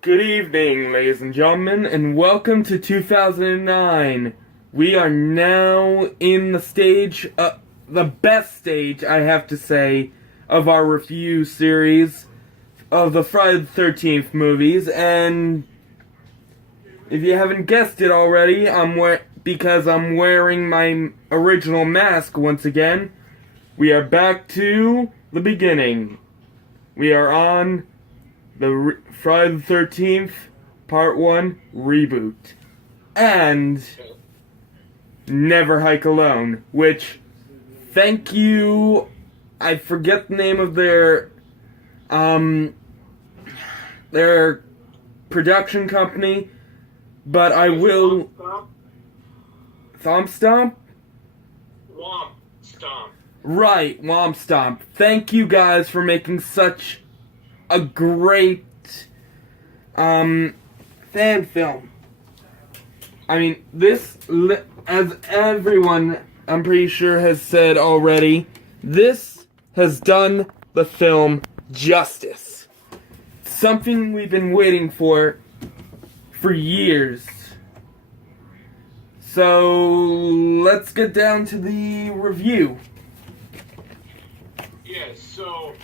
Good evening, ladies and gentlemen, and welcome to 2009. We are now in the stage, the best stage, I have to say, of our review series of the Friday the 13th movies, and if you haven't guessed it already, because I'm wearing my original mask once again, we are back to the beginning. We are on the Friday the 13th, Part 1, Reboot. And Never Hike Alone, which, thank you, I forget the name of their production company, but I will... Thumb Stomp? Womp Stomp. Right, Womp Stomp. Thank you guys for making such a great fan film. I mean, this, as everyone I'm pretty sure has said already, this has done the film justice. Something we've been waiting for years. So, let's get down to the review. Yes, so,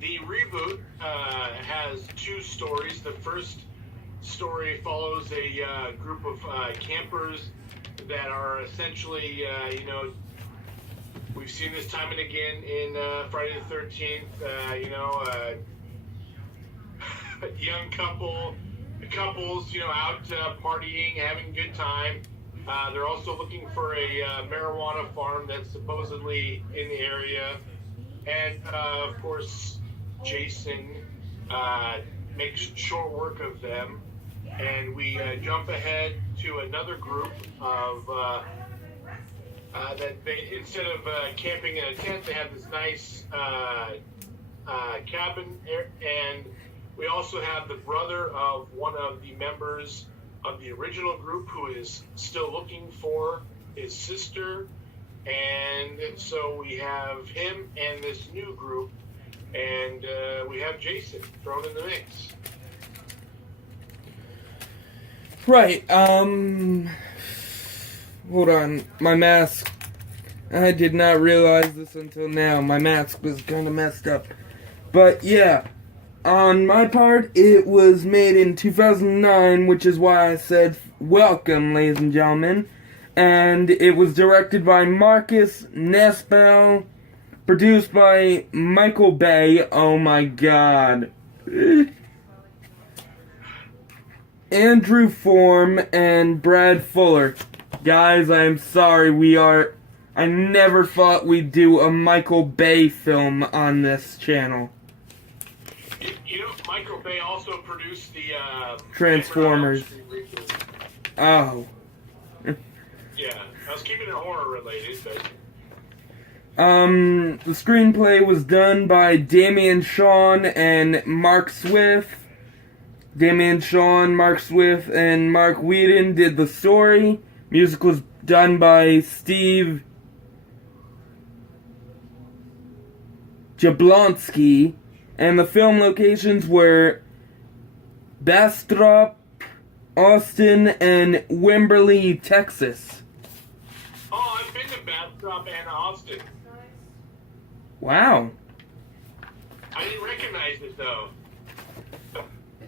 the Reboot has two stories. The first story follows a group of campers that are essentially, we've seen this time and again in Friday the 13th, young couples, out partying, having a good time. They're also looking for a marijuana farm that's supposedly in the area. And, of course, Jason makes short work of them. And we jump ahead to another group of that instead of camping in a tent, they have this nice cabin. And we also have the brother of one of the members of the original group who is still looking for his sister. And so we have him and this new group, and we have Jason thrown in the mix. Right, hold on, my mask, I did not realize this until now, my mask was kind of messed up, but yeah, on my part, it was made in 2009, which is why I said, welcome, ladies and gentlemen, and it was directed by Marcus Nespel, produced by Michael Bay, oh my god, Andrew Form and Brad Fuller. Guys, I'm sorry, I never thought we'd do a Michael Bay film on this channel. Michael Bay also produced the Transformers. Oh. Yeah, I was keeping it horror related, but... The screenplay was done by Damian Shawn and Mark Swift. Damian Shawn, Mark Swift, and Mark Whedon did the story. Music was done by Steve Jablonski. And the film locations were Bastrop, Austin, and Wimberley, Texas. Oh, I've been to Bastrop and Austin. Wow. I didn't recognize it, though.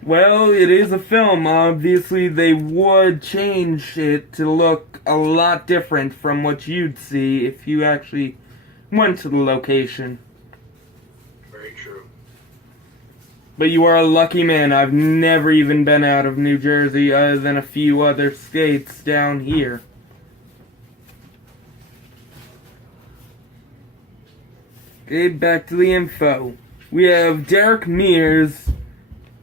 Well, it is a film. Obviously, they would change it to look a lot different from what you'd see if you actually went to the location. Very true. But you are a lucky man. I've never even been out of New Jersey other than a few other states down here. Okay, back to the info. We have Derek Mears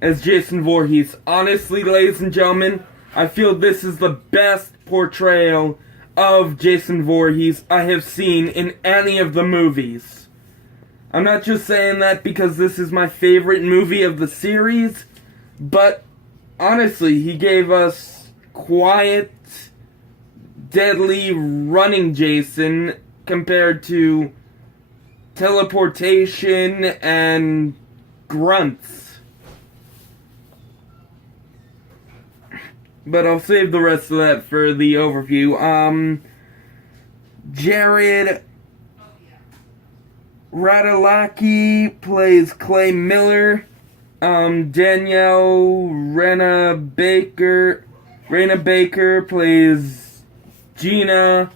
as Jason Voorhees. Honestly, ladies and gentlemen, I feel this is the best portrayal of Jason Voorhees I have seen in any of the movies. I'm not just saying that because this is my favorite movie of the series, but honestly, he gave us quiet, deadly running Jason compared to teleportation and grunts. but I'll save the rest of that for the overview. Jared Radilaki plays Clay Miller. Danielle Raina Baker plays Gina.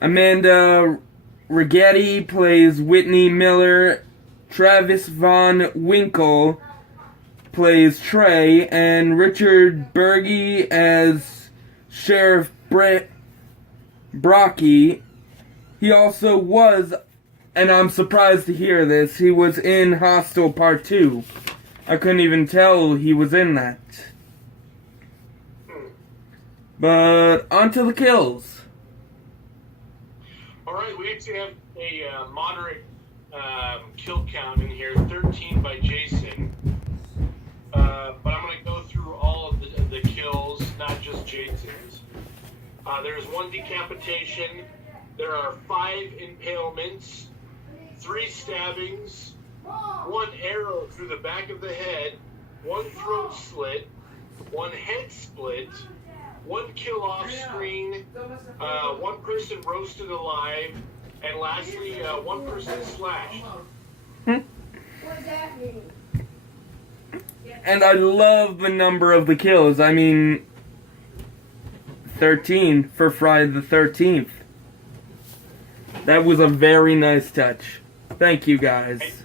Amanda Rigetti plays Whitney Miller. Travis Von Winkle plays Trey, and Richard Berge as Sheriff Brocky. He also was, and I'm surprised to hear this, he was in Hostel Part 2. I couldn't even tell he was in that. But, on to the kills. Alright, we actually have a moderate kill count in here, 13 by Jason. But I'm going to go through all of the kills, not just Jason's. There's 1 decapitation, there are 5 impalements, 3 stabbings, 1 arrow through the back of the head, 1 throat slit, 1 head split, 1 kill off screen, 1 person roasted alive, and lastly, 1 person slashed. What does that mean? And I love the number of the kills. I mean, 13 for Friday the 13th. That was a very nice touch. Thank you, guys.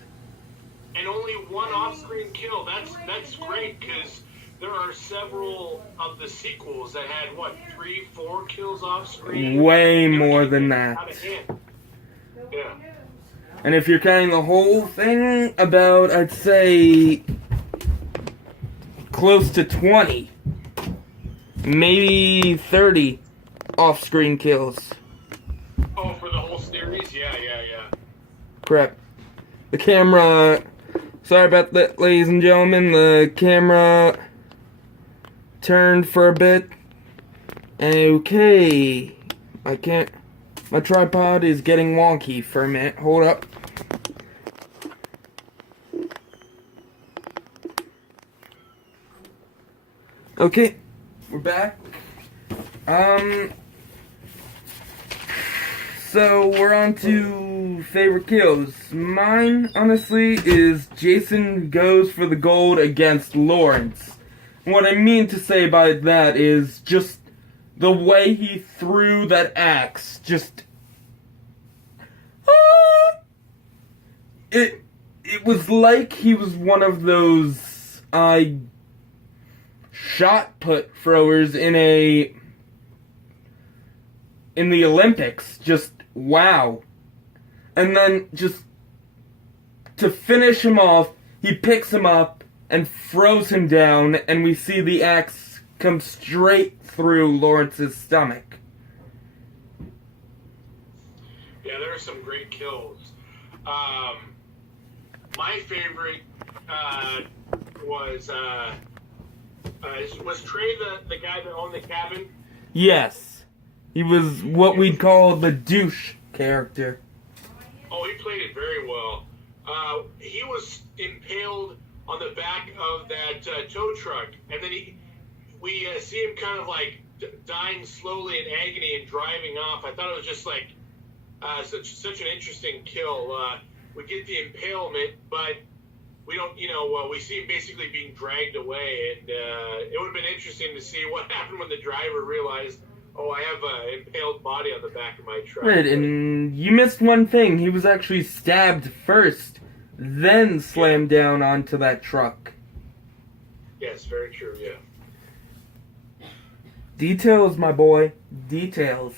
And only 1 off-screen kill. That's great, because there are several of the sequels that had, 3, 4 kills off-screen? Way more than that. Out of hand. Yeah. And if you're counting the whole thing, about, I'd say, close to 20. Maybe 30 off-screen kills. Oh, for the whole series? Yeah. Crap. The camera... Sorry about that, ladies and gentlemen. The camera turned for a bit. Okay. I can't... My tripod is getting wonky for a minute. Hold up. Okay. We're back. So we're on to favorite kills. Mine, honestly, is Jason goes for the gold against Lawrence. What I mean to say by that is just the way he threw that axe. Just... It was like he was one of those shot put throwers in the Olympics. Just wow. And then just to finish him off, he picks him up and throws him down, and we see the axe come straight through Lawrence's stomach. Yeah, there are some great kills. My favorite was Trey the guy that owned the cabin? Yes. He was what we'd call the douche character. Oh, he played it very well. He was impaled on the back of that tow truck, and then we see him kind of like dying slowly in agony and driving off. I thought it was just like such an interesting kill. We get the impalement, but we don't, we see him basically being dragged away, and it would have been interesting to see what happened when the driver realized, oh, I have an impaled body on the back of my truck. Right, and you missed one thing. He was actually stabbed first, then slammed down onto that truck. Yes, very true, yeah. Details, my boy. Details.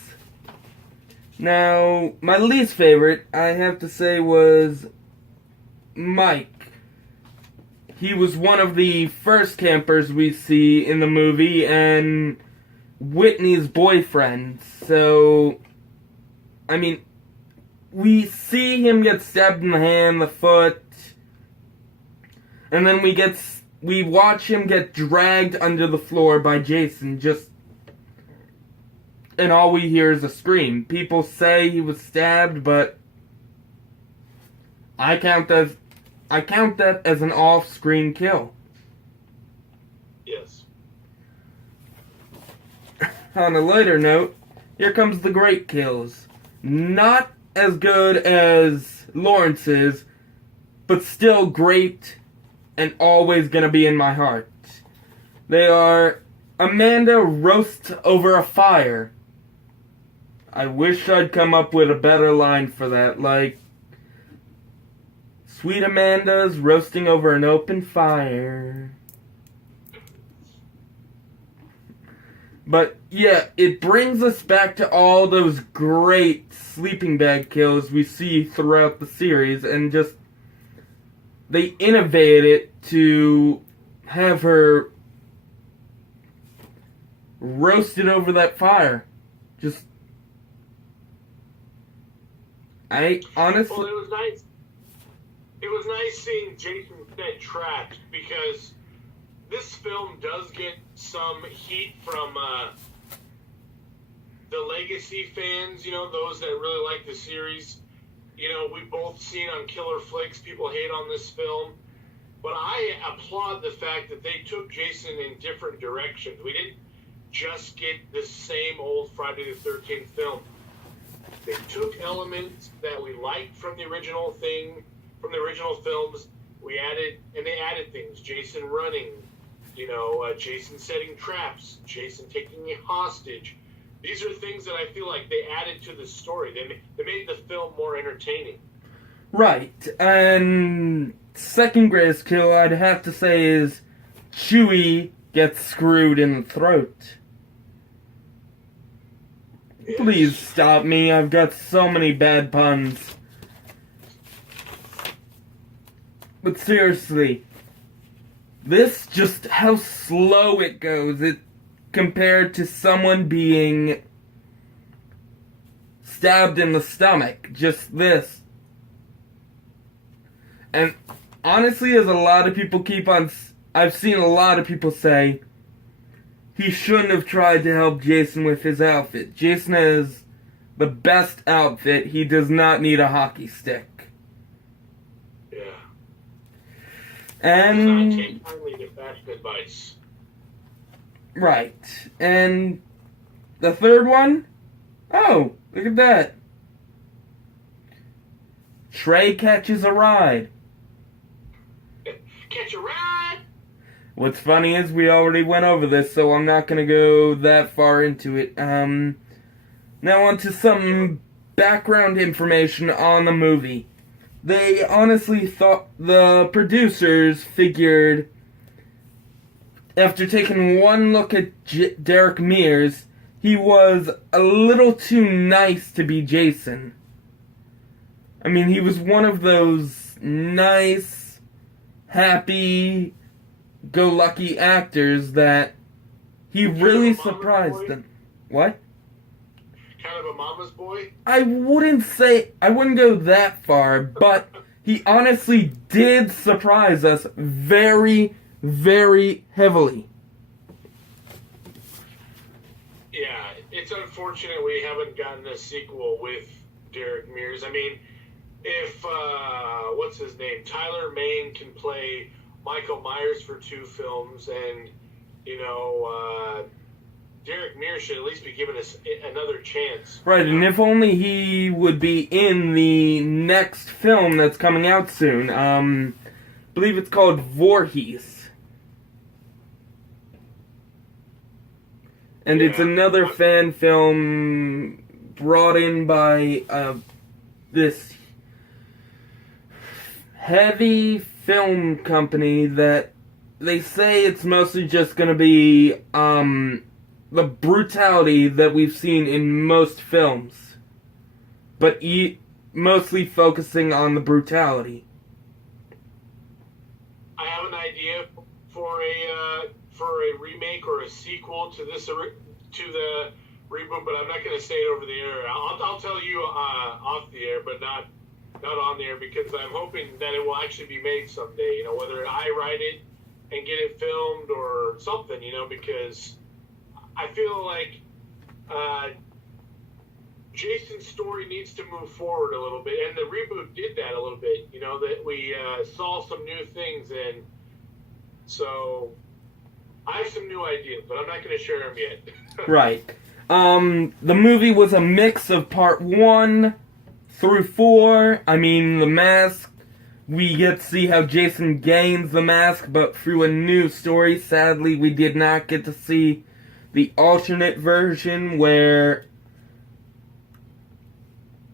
Now, my least favorite, I have to say, was Mike. He was one of the first campers we see in the movie, and Whitney's boyfriend. So, I mean, we see him get stabbed in the hand, the foot, and then we watch him get dragged under the floor by Jason, and all we hear is a scream. People say he was stabbed, but I count that as an off-screen kill. Yes. on a lighter note, here comes the great kills. Not as good as Lawrence's, but still great and always gonna be in my heart. They are Amanda roasts over a fire. I wish I'd come up with a better line for that, like, sweet Amanda's roasting over an open fire. But yeah, it brings us back to all those great sleeping bag kills we see throughout the series, and just they innovated it to have her roasted over that fire. Just, I honestly... Well, it was nice. It was nice seeing Jason get trapped, because this film does get some heat from the legacy fans, you know, those that really like the series. You know, we've both seen on Killer Flicks, people hate on this film. But I applaud the fact that they took Jason in different directions. We didn't just get the same old Friday the 13th film. They took elements that we liked from the original thing, from the original films. They added things. Jason running, you know, Jason setting traps, Jason taking a hostage. These are things that I feel like they added to the story. They made the film more entertaining. Right, and second greatest kill I'd have to say is Chewie gets screwed in the throat. Yes. Please stop me, I've got so many bad puns. But seriously, this just how slow it goes. It compared to someone being stabbed in the stomach. Just this. And honestly, as a lot of people I've seen a lot of people say, he shouldn't have tried to help Jason with his outfit. Jason has the best outfit. He does not need a hockey stick. Yeah. And... Does not take kindly to fashion advice. Right. And the third one? Oh, look at that. Trey catches a ride. Catch a ride! What's funny is we already went over this, so I'm not going to go that far into it. Now on to some background information on the movie. They honestly thought, the producers figured, after taking one look at Derek Mears, he was a little too nice to be Jason. I mean, he was one of those nice, happy, go lucky actors that he really surprised them. What? Kind of a mama's boy? I wouldn't go that far, but he honestly did surprise us very, very heavily. Yeah, it's unfortunate we haven't gotten a sequel with Derek Mears. I mean, if, what's his name? Tyler Mane can play Michael Myers for 2 films, and, you know, Derek Mears should at least be given us another chance. Right, and if only he would be in the next film that's coming out soon. I believe it's called Voorhees. And it's another fan film brought in by this heavy film company that they say it's mostly just going to be the brutality that we've seen in most films, but mostly focusing on the brutality. I have an idea for a remake or a sequel to the reboot, but I'm not going to say it over the air. I'll tell you off the air, but not on the air, because I'm hoping that it will actually be made someday. You know, whether I write it and get it filmed or something. You know, because I feel like Jason's story needs to move forward a little bit, and the reboot did that a little bit. You know, that we saw some new things, and so I have some new ideas, but I'm not going to share them yet. Right. The movie was a mix of part 1 through 4. I mean, The Mask, we get to see how Jason gains the mask, but through a new story. Sadly, we did not get to see the alternate version where,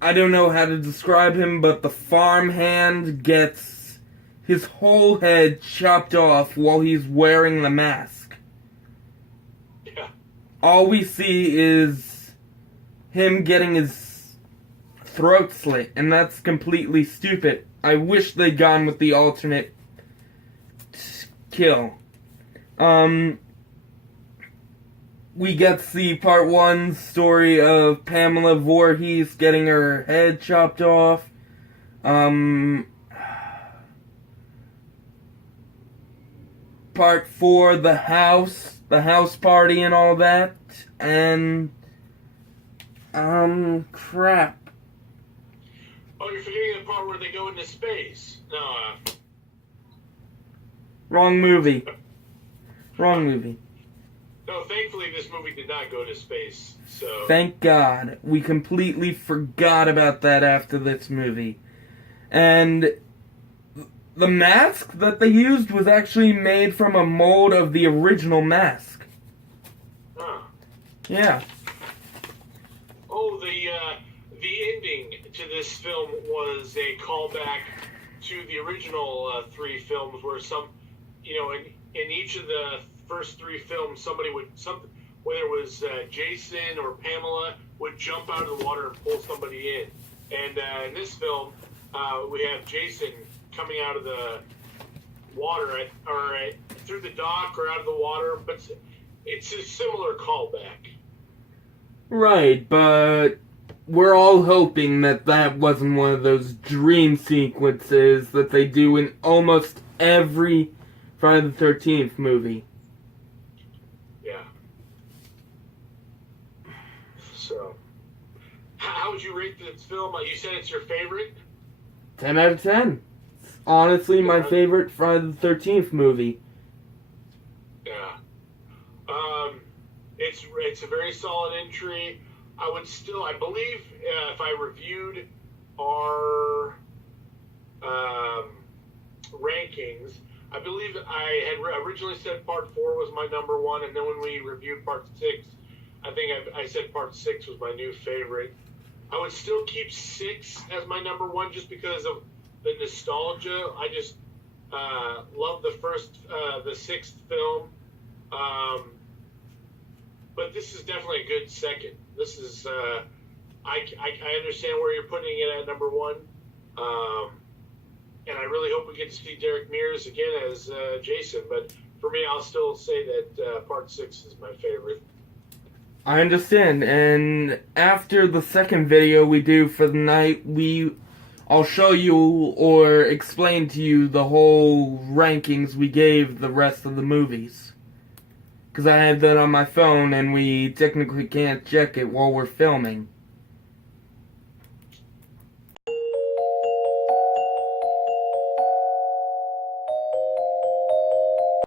I don't know how to describe him, but the farmhand gets his whole head chopped off while he's wearing the mask. Yeah. All we see is him getting his throat slit, and that's completely stupid. I wish they'd gone with the alternate kill. We get to see part 1's story of Pamela Voorhees getting her head chopped off. Part 4, the house party and all that. And, crap. Oh, you're forgetting the part where they go into space. No, Wrong movie. No, thankfully this movie did not go to space, so... Thank God. We completely forgot about that after this movie. And the mask that they used was actually made from a mold of the original mask. Huh. Yeah. Oh, the ending to this film was a callback to the original 3 films where in each of the first 3 films, whether it was Jason or Pamela, would jump out of the water and pull somebody in. And in this film, we have Jason coming out of the water, through the dock or out of the water, but it's a similar callback. Right, but we're all hoping that wasn't one of those dream sequences that they do in almost every Friday the 13th movie. Yeah. So, how would you rate this film? You said it's your favorite? 10 out of 10. It's honestly my favorite Friday the 13th movie. Yeah. It's a very solid entry. I believe if I reviewed our rankings, I believe I had originally said part 4 was my number 1, and then when we reviewed part 6, I think I said part 6 was my new favorite. I would still keep 6 as my number 1 just because of the nostalgia. I just love the 6th film. But this is definitely a good second. This is, I understand where you're putting it at number 1. And I really hope we get to see Derek Mears again as Jason. But for me, I'll still say that part 6 is my favorite. I understand, and after the second video we do for the night, I'll show you or explain to you the whole rankings we gave the rest of the movies. Because I have that on my phone and we technically can't check it while we're filming.